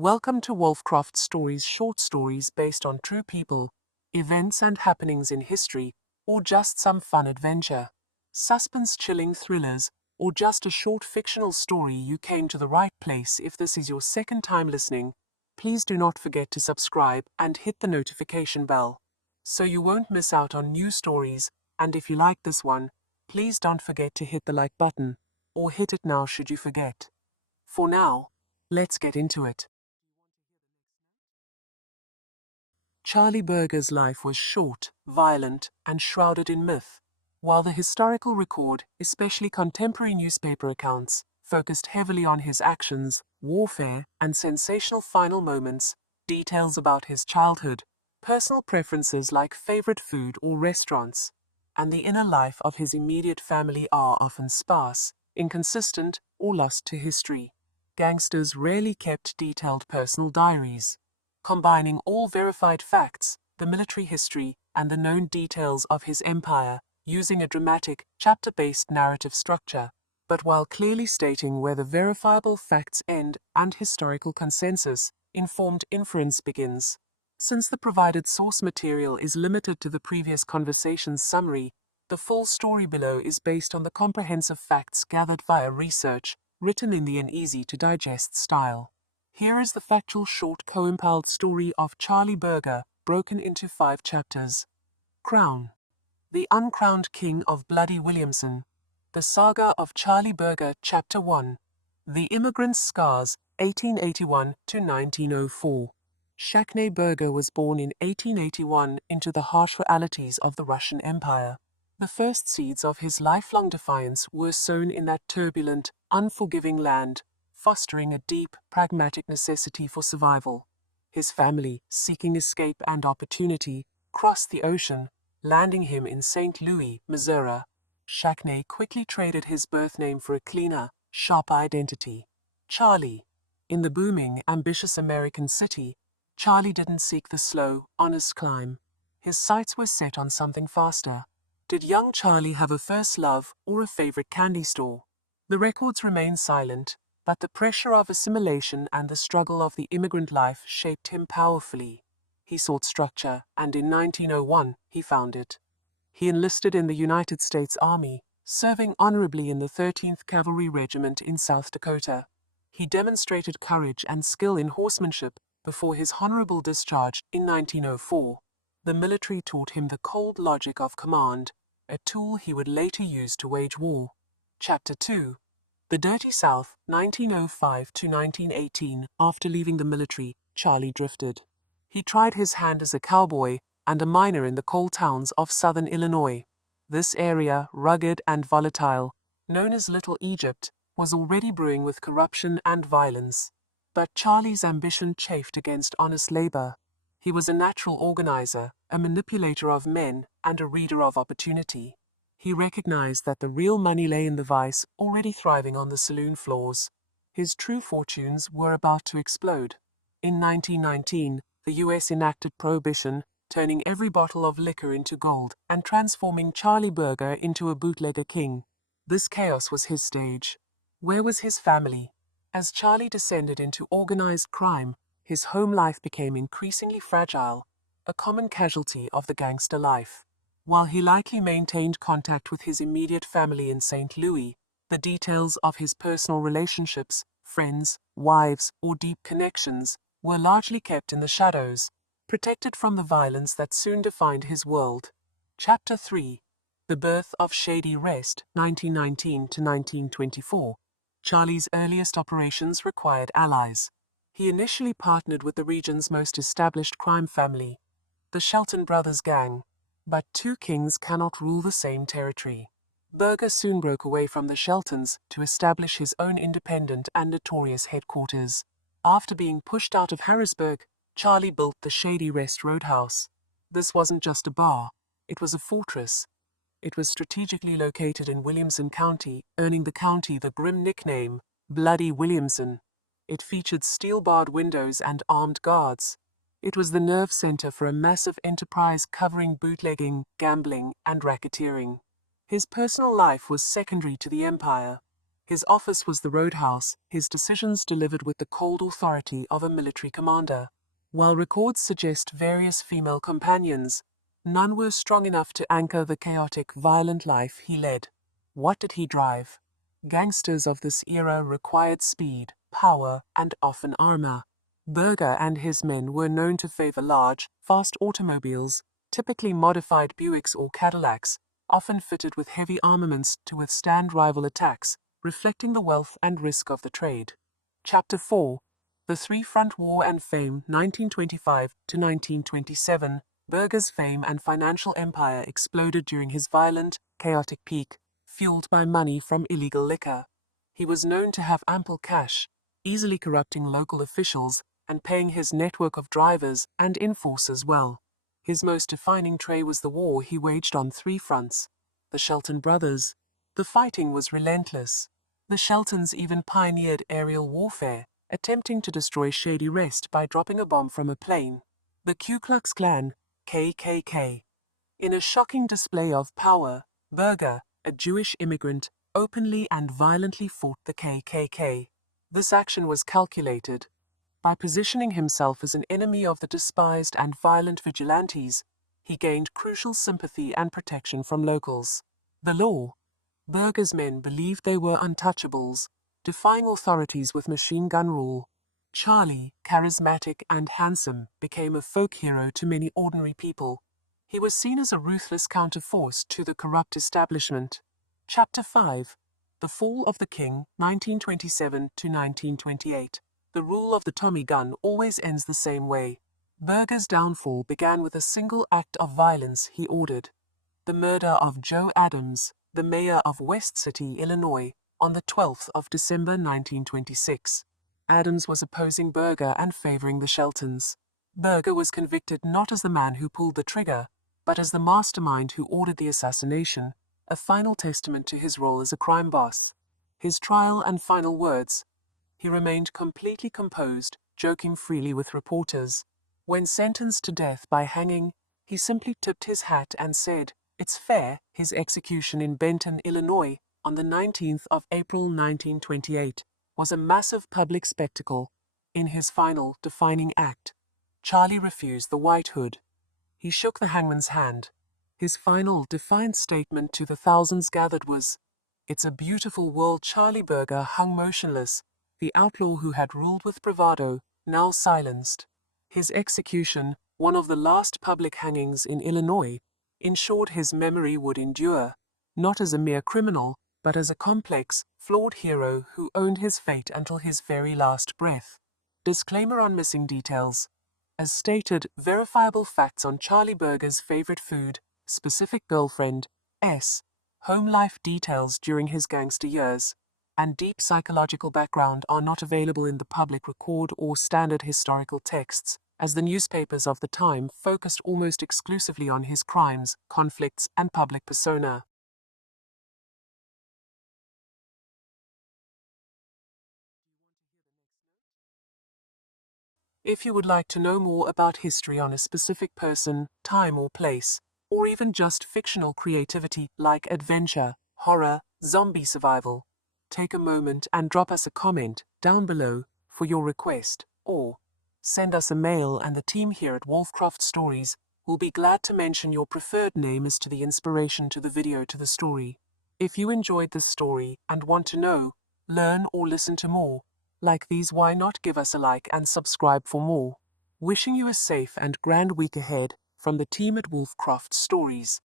Welcome to Wolfcroft Stories, short stories based on true people, events and happenings in history, or just some fun adventure. Suspense-chilling thrillers, or just a short fictional story, you came to the right place. If this is your second time listening, please do not forget to subscribe and hit the notification bell, so you won't miss out on new stories. And if you like this one, please don't forget to hit the like button, or hit it now should you forget. For now, let's get into it. Charlie Berger's life was short, violent, and shrouded in myth. While the historical record, especially contemporary newspaper accounts, focused heavily on his actions, warfare, and sensational final moments, details about his childhood, personal preferences like favorite food or restaurants, and the inner life of his immediate family are often sparse, inconsistent, or lost to history. Gangsters rarely kept detailed personal diaries, combining all verified facts, the military history, and the known details of his empire, using a dramatic, chapter-based narrative structure, but while clearly stating where the verifiable facts end and historical consensus, informed inference begins. Since the provided source material is limited to the previous conversation's summary, the full story below is based on the comprehensive facts gathered via research, written in an easy-to-digest style. Here is the factual short co-impiled story of Charlie Berger, broken into 5 chapters. Crown. The Uncrowned King of Bloody Williamson. The Saga of Charlie Berger, Chapter 1. The Immigrant's Scars, 1881 to 1904. Shakney Berger was born in 1881 into the harsh realities of the Russian Empire. The first seeds of his lifelong defiance were sown in that turbulent, unforgiving land, fostering a deep, pragmatic necessity for survival. His family, seeking escape and opportunity, crossed the ocean, landing him in St. Louis, Missouri. Shakney quickly traded his birth name for a cleaner, sharp identity. Charlie. In the booming, ambitious American city, Charlie didn't seek the slow, honest climb. His sights were set on something faster. Did young Charlie have a first love or a favorite candy store? The records remain silent, but the pressure of assimilation and the struggle of the immigrant life shaped him powerfully. He sought structure, and in 1901 he found it. He enlisted in the United States Army, serving honorably in the 13th Cavalry Regiment in South Dakota. He demonstrated courage and skill in horsemanship before his honorable discharge in 1904. The military taught him the cold logic of command, a tool he would later use to wage war. Chapter 2. The Dirty South, 1905 to 1918. After leaving the military, Charlie drifted. He tried his hand as a cowboy and a miner in the coal towns of southern Illinois. This area, rugged and volatile, known as Little Egypt, was already brewing with corruption and violence. But Charlie's ambition chafed against honest labor. He was a natural organizer, a manipulator of men, and a reader of opportunity. He recognized that the real money lay in the vice already thriving on the saloon floors. His true fortunes were about to explode. In 1919, the U.S. enacted prohibition, turning every bottle of liquor into gold and transforming Charlie Berger into a bootlegger king. This chaos was his stage. Where was his family? As Charlie descended into organized crime, his home life became increasingly fragile, a common casualty of the gangster life. While he likely maintained contact with his immediate family in St. Louis, the details of his personal relationships, friends, wives, or deep connections were largely kept in the shadows, protected from the violence that soon defined his world. Chapter 3. The Birth of Shady Rest, 1919 to 1924. Charlie's earliest operations required allies. He initially partnered with the region's most established crime family, the Shelton Brothers gang. But two kings cannot rule the same territory. Berger soon broke away from the Sheltons to establish his own independent and notorious headquarters. After being pushed out of Harrisburg, Charlie built the Shady Rest Roadhouse. This wasn't just a bar, it was a fortress. It was strategically located in Williamson County, earning the county the grim nickname, Bloody Williamson. It featured steel-barred windows and armed guards. It was the nerve center for a massive enterprise covering bootlegging, gambling, and racketeering. His personal life was secondary to the empire. His office was the roadhouse, his decisions delivered with the cold authority of a military commander. While records suggest various female companions, none were strong enough to anchor the chaotic, violent life he led. What did he drive? Gangsters of this era required speed, power, and often armor. Berger and his men were known to favor large, fast automobiles, typically modified Buicks or Cadillacs, often fitted with heavy armaments to withstand rival attacks, reflecting the wealth and risk of the trade. Chapter 4: The Three-Front War and Fame, 1925 to 1927. Berger's fame and financial empire exploded during his violent, chaotic peak, fueled by money from illegal liquor. He was known to have ample cash, easily corrupting local officials and paying his network of drivers and enforcers well. His most defining trait was the war he waged on three fronts. The Shelton brothers. The fighting was relentless. The Sheltons even pioneered aerial warfare, attempting to destroy Shady Rest by dropping a bomb from a plane. The Ku Klux Klan, KKK. In a shocking display of power, Berger, a Jewish immigrant, openly and violently fought the KKK. This action was calculated. By positioning himself as an enemy of the despised and violent vigilantes, he gained crucial sympathy and protection from locals. The law. Berger's men believed they were untouchables, defying authorities with machine gun rule. Charlie, charismatic and handsome, became a folk hero to many ordinary people. He was seen as a ruthless counterforce to the corrupt establishment. Chapter 5: The Fall of the King, 1927 to 1928. The rule of the Tommy gun always ends the same way. Berger's downfall began with a single act of violence he ordered: the murder of Joe Adams, the mayor of West City, Illinois, on the 12th of December 1926. Adams was opposing Berger and favoring the Sheltons. Berger was convicted not as the man who pulled the trigger, but as the mastermind who ordered the assassination, a final testament to his role as a crime boss. His trial and final words: he remained completely composed, joking freely with reporters. When sentenced to death by hanging, he simply tipped his hat and said, "It's fair." His execution in Benton, Illinois, on the 19th of April 1928, was a massive public spectacle. In his final, defining act, Charlie refused the white hood. He shook the hangman's hand. His final, defiant statement to the thousands gathered was, "It's a beautiful world." Charlie Berger hung motionless, the outlaw who had ruled with bravado, now silenced. His execution, one of the last public hangings in Illinois, ensured his memory would endure, not as a mere criminal, but as a complex, flawed hero who owned his fate until his very last breath. Disclaimer on missing details. As stated, verifiable facts on Charlie Berger's favorite food, specific girlfriend, home life details during his gangster years, and deep psychological background are not available in the public record or standard historical texts, as the newspapers of the time focused almost exclusively on his crimes, conflicts, and public persona. If you would like to know more about history on a specific person, time or place, or even just fictional creativity like adventure, horror, zombie survival, take a moment and drop us a comment down below for your request, or send us a mail and the team here at Wolfcroft Stories will be glad to mention your preferred name as to the inspiration to the video to the story. If you enjoyed this story and want to know, learn or listen to more like these, why not give us a like and subscribe for more? Wishing you a safe and grand week ahead from the team at Wolfcroft Stories.